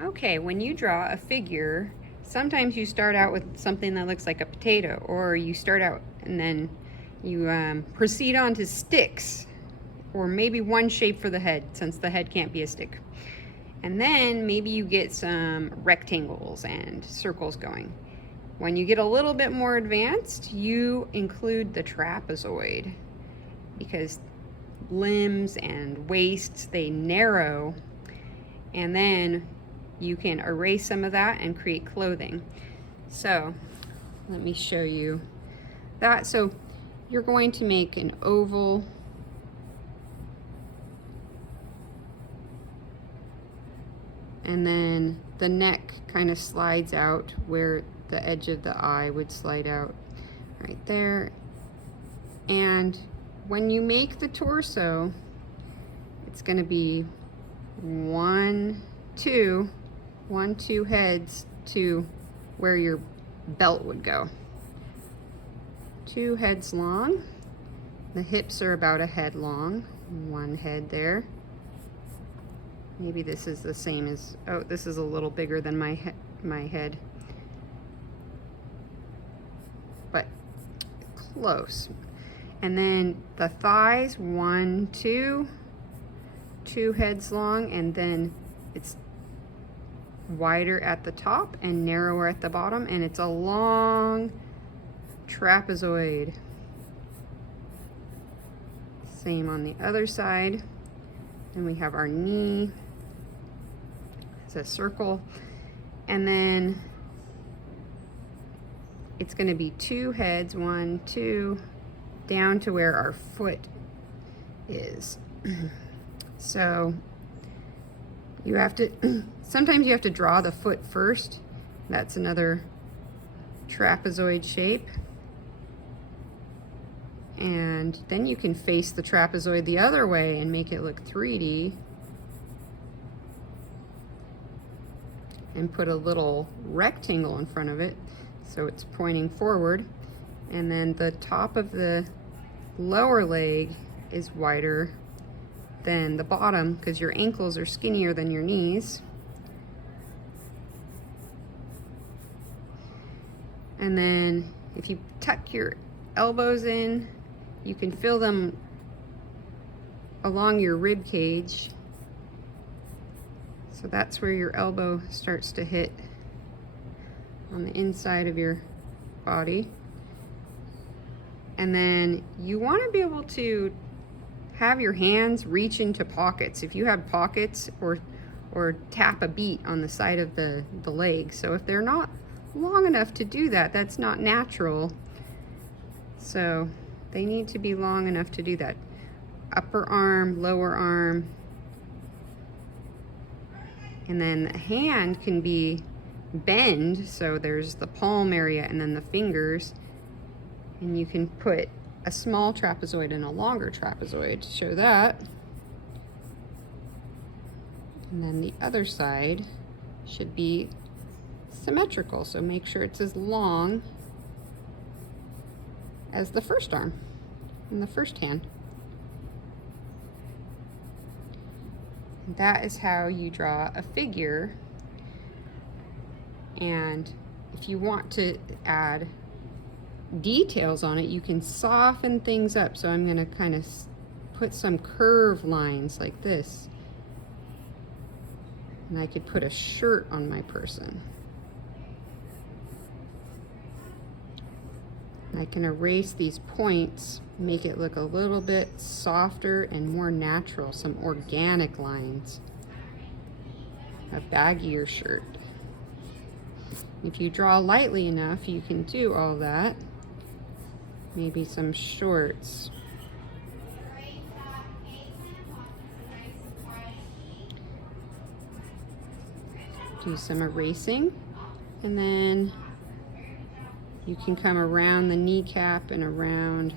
Okay, when you draw a figure, sometimes you start out with something that looks like a potato, or you start out and then you proceed on to sticks, or maybe one shape for the head, since the head can't be a stick. And then maybe you get some rectangles and circles going. When you get a little bit more advanced, you include the trapezoid, because limbs and waists, they narrow, and then you can erase some of that and create clothing. So let me show you that. So you're going to make an oval, and then the neck kind of slides out where the edge of the eye would slide out right there. And when you make the torso, it's going to be one, two heads to where your belt would go. 2 heads long. The hips are about a head long. 1 head there. Maybe this is the same as, oh, this is a little bigger than my head. But close. And then the thighs, 1, 2 heads long, and then it's wider at the top and narrower at the bottom, and it's a long trapezoid. Same on the other side. And we have our knee. It's a circle. And then it's going to be 2 heads, 1, 2, down to where our foot is. So you have to, sometimes you have to draw the foot first. That's another trapezoid shape. And then you can face the trapezoid the other way and make it look 3D. And put a little rectangle in front of it so it's pointing forward. And then the top of the lower leg is wider than the bottom because your ankles are skinnier than your knees. And then if you tuck your elbows in, you can feel them along your rib cage. So that's where your elbow starts to hit on the inside of your body. And then you want to be able to have your hands reach into pockets. If you have pockets, or tap a beat on the side of the leg. So if they're not long enough to do that, that's not natural. So they need to be long enough to do that. Upper arm, lower arm. And then the hand can be bend, so there's the palm area and then the fingers. And you can put a small trapezoid and a longer trapezoid to show that. And then the other side should be symmetrical, so make sure it's as long as the first arm and the first hand. And that is how you draw a figure. And if you want to add details on it, you can soften things up. So I'm going to kind of put some curve lines like this. And I could put a shirt on my person. I can erase these points, make it look a little bit softer and more natural, some organic lines. A baggier shirt. If you draw lightly enough, you can do all that. Maybe some shorts. Do some erasing, and then you can come around the kneecap and around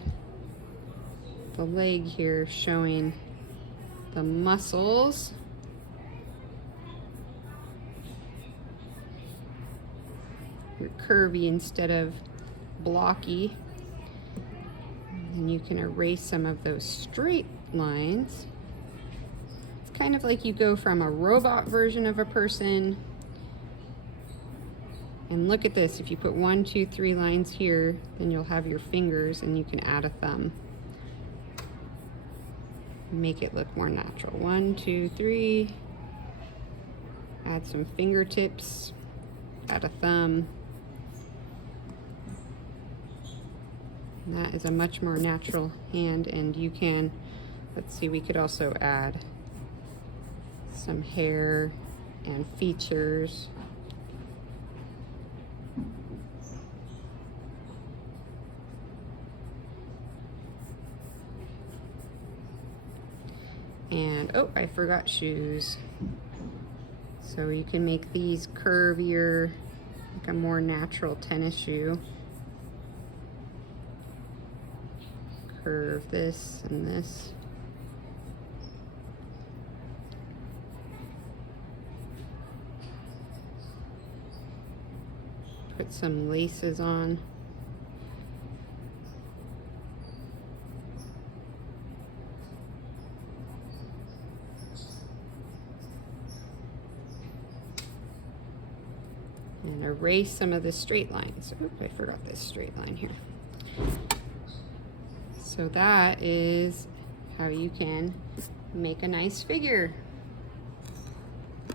the leg here, showing the muscles. You're curvy instead of blocky. And you can erase some of those straight lines. It's kind of like you go from a robot version of a person And look at this, if you put 1, 2, 3 lines here, then you'll have your fingers and you can add a thumb. Make it look more natural. 1, 2, 3. Add some fingertips, add a thumb. And that is a much more natural hand, and you can, let's see, we could also add some hair and features. And oh, I forgot shoes. So you can make these curvier, like a more natural tennis shoe. Curve this and this. Put some laces on. And erase some of the straight lines. Oop, I forgot this straight line here. So that is how you can make a nice figure.